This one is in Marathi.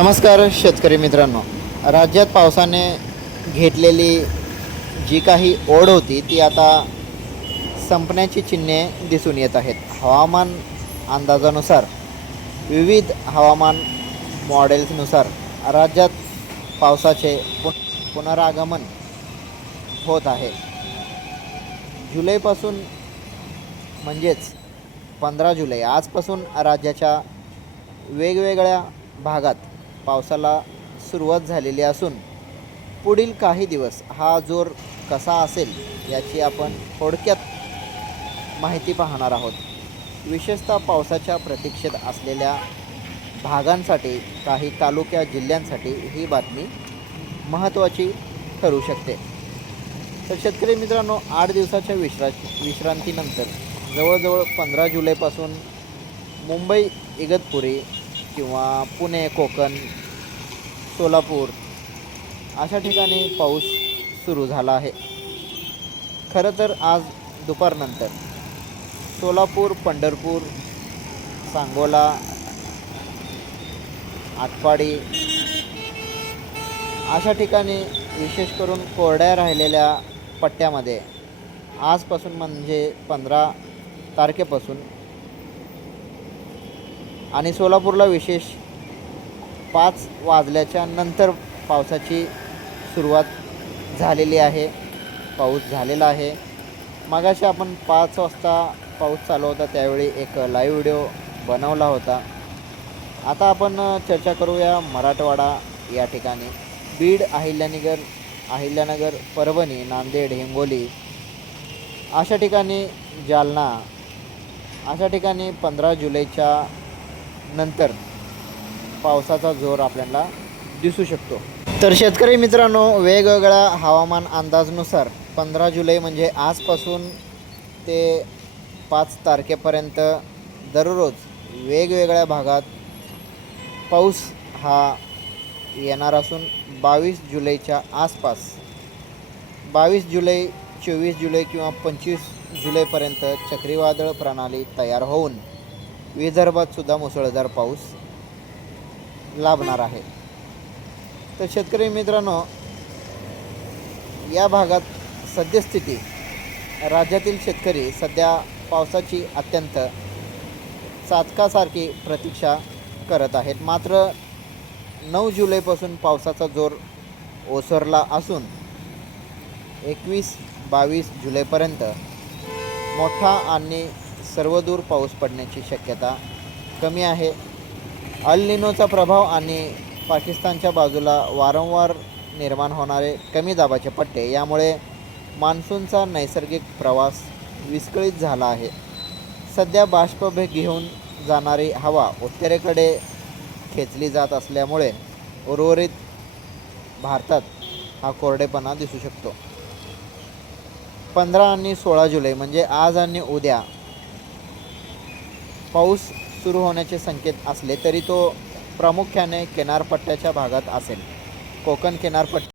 नमस्कार शेतकरी मित्रांनो. राज्यात पावसाने घेतलेली जी काही ओढ होती ती आता संपण्याची चिन्हे दिसून येत आहेत. हवामान अंदाजानुसार विविध हवामान मॉडेल्सनुसार राज्यात पावसाचे पुनरागमन होत आहे. जुलैपासून म्हणजेच 15 जुलै आजपासून राज्याच्या वेगवेगळ्या भागात पावसाला सुरुवात झालेली असून पुढील काही दिवस हा जोर कसा असेल याची आपण थोडक्यात माहिती पाहणार आहोत. विशेषतः पावसाच्या प्रतीक्षेत असलेल्या भागांसाठी, काही तालुक्या जिल्ह्यांसाठी ही बातमी महत्त्वाची ठरू शकते. तर शेतकरी मित्रांनो, 8 दिवसाच्या विश्रांतीनंतर जवळजवळ 15 जुलैपासून मुंबई, इगतपुरी किंवा पुणे, कोकण, सोलापूर अशा ठिकाणी पाऊस सुरू झाला आहे. खरं तर आज दुपारनंतर सोलापूर, पंढरपूर, सांगोला, आटपाडी अशा ठिकाणी विशेष करून कोरड्या राहिलेल्या पट्ट्यामध्ये आजपासून म्हणजे 15 तारखेपासून आणि सोलापूरला विशेष 5 वाजल्याच्या नंतर पावसाची सुरुवात झालेली आहे. पाऊस झालेला आहे. मगाशी आपण 5 वाजता पाऊस चालू होता त्यावेळी एक लाईव्ह व्हिडिओ बनवला होता. आता आपण चर्चा करूया मराठवाडा या ठिकाणी. बीड, अहिल्यानगर, परभणी, नांदेड, हिंगोली अशा ठिकाणी, जालना अशा ठिकाणी 15 जुलैच्या नंतर पावसाचा जोर आपल्याला दिसू शकतो. तर शेतकरी मित्रांनो, वेगवेगळ्या हवामान अंदाजानुसार 15 जुलै म्हणजे आजपासून ते 5 तारखेपर्यंत दररोज वेगवेगळ्या भागात पाऊस हा येणार असून 22 जुलैच्या आसपास 22 जुलै, 24 जुलै किंवा 25 जुलैपर्यंत चक्रीवादळ प्रणाली तयार होऊन विदर्भात सुद्धा मुसळधार पाऊस लाभणार आहे. तर शेतकरी मित्रांनो, या भागात सद्यस्थिती राज्यातील शेतकरी सध्या पावसाची अत्यंत चातकासारखी प्रतीक्षा करत आहेत. मात्र 9 जुलैपासून पावसाचा जोर ओसरला असून 21-22 जुलैपर्यंत मोठा आणि सर्वदूर पाऊस पडण्याची शक्यता कमी आहे. अल निनोचा प्रभाव आणि पाकिस्तानच्या बाजूला वारंवार निर्माण होणारे कमी दाबाचे पट्टे यामुळे मान्सूनचा नैसर्गिक प्रवास विस्कळीत झाला आहे. सध्या बाष्प घेऊन जाणारी हवा उत्तरेकडे खेचली जात असल्यामुळे उर्वरित भारतात हा कोरडेपणा दिसू शकतो. 15 आणि 16 जुलै म्हणजे आज आणि उद्या पाऊस सुरू होण्याचे संकेत असले तरी तो प्रामुख्याने किनारपट्ट्याच्या भागात असेल. कोकण किनारपट्टी